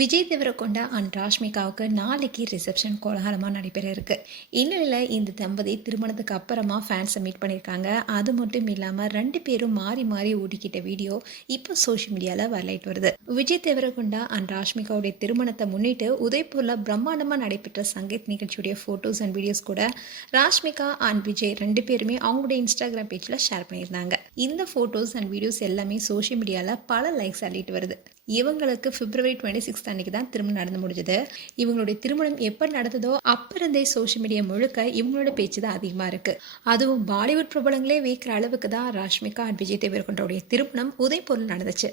Vijay Deverakonda and ராஷ்மிகாவுக்கு நாளைக்கு reception கோலாகலமாக நடைபெற இருக்கு. இந்நிலையில் இந்த தம்பதி திருமணத்துக்கு அப்புறமா ஃபேன்ஸை மீட் பண்ணியிருக்காங்க. அது மட்டும் இல்லாமல் ரெண்டு பேரும் மாறி மாறி ஓடிக்கிட்ட வீடியோ இப்போ சோஷியல் மீடியாவில் வரலாயிட்டு வருது. விஜய் தேவரகொண்டா அண்ட் ராஷ்மிகாவுடைய திருமணத்தை முன்னிட்டு உதய்பூரில் பிரம்மாண்டமாக நடைபெற்ற சங்கீத் நிகழ்ச்சியுடைய ஃபோட்டோஸ் அண்ட் வீடியோஸ் கூட ராஷ்மிகா அண்ட் விஜய் ரெண்டு பேருமே அவங்களுடைய இன்ஸ்டாகிராம் பேஜில் ஷேர் பண்ணியிருந்தாங்க. இந்த ஃபோட்டோஸ் அண்ட் வீடியோஸ் எல்லாமே சோஷியல் மீடியாவில் பல லைக்ஸ் அள்ளிட்டு வருது. இவங்களுக்கு பிப்ரவரி 26 அன்னைக்கு தான் திருமணம் நடந்து முடிஞ்சது. இவங்களுடைய திருமணம் எப்போ நடந்ததோ அப்ப இருந்தே சோஷியல் மீடியா முழுக்க இவங்களோட பேச்சு தான் அதிகமா இருக்கு. அதுவும் பாலிவுட் பிரபலங்களே வைக்கிற அளவுக்கு தான் ராஷ்மிகா அண்ட் விஜய் தேவரகொண்டாவுடைய திருமணம் உதய்பூரில் நடந்துச்சு.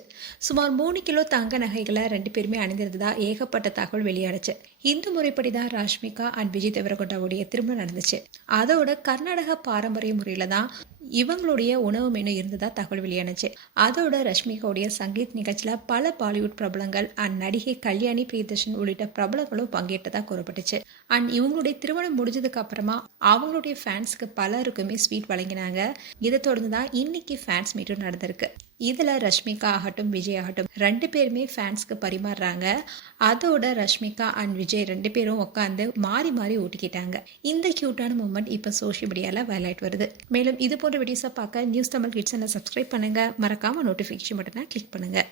சுமார் 3 கிலோ தங்க நகைகளை ரெண்டு பேருமே அணிந்திருந்ததா ஏகப்பட்ட தகவல் வெளியாடுச்சு. இந்து முறைப்படி தான் ராஷ்மிகா அண்ட் விஜய் தேவரகொண்டாவுடைய திருமணம் நடந்துச்சு. அதோட கர்நாடக பாரம்பரிய முறையில தான் இவங்களுடைய உணவு மெனு இருந்ததா தகவல் வெளியானுச்சு. அதோட ரஷ்மிகாவுடைய சங்கீத் நிகழ்ச்சியில பல பாலிவுட் பிரபலங்கள் அண்ட் நடிகை கல்யாணி பிரியதர்ஷன் உள்ளிட்ட பிரபலங்களும் பங்கேற்றதா கூறப்பட்டுச்சு. அண்ட் இவங்களுடைய திருமணம் முடிஞ்சதுக்கு அப்புறமா அவங்களுடைய ஃபேன்ஸ்க்கு பலருக்குமே ஸ்வீட் வழங்கினாங்க. இதை தொடர்ந்து தான் இன்னைக்கு ஃபேன்ஸ் மீட்டும் நடந்திருக்கு. இதுல ரஷ்மிகா ஆகட்டும் விஜய் ஆகட்டும் ரெண்டு பேருமே ஃபேன்ஸ்க்கு பரிமாறுறாங்க. அதோட ரஷ்மிகா அண்ட் விஜய் ரெண்டு பேரும் உட்காந்து மாறி மாறி ஓட்டிக்கிட்டாங்க. இந்த கியூட்டான மூமெண்ட் இப்போ சோஷியல் மீடியால வைரலாயிட்டு வருது. மேலும் இது போன்ற வீடியோஸை பார்க்க நியூஸ் தமிழ் கிட்ஸ் சப்ஸ்கிரைப் பண்ணுங்க. மறக்காம நோட்டிஃபிகேஷன் பட்டனை கிளிக் பண்ணுங்க.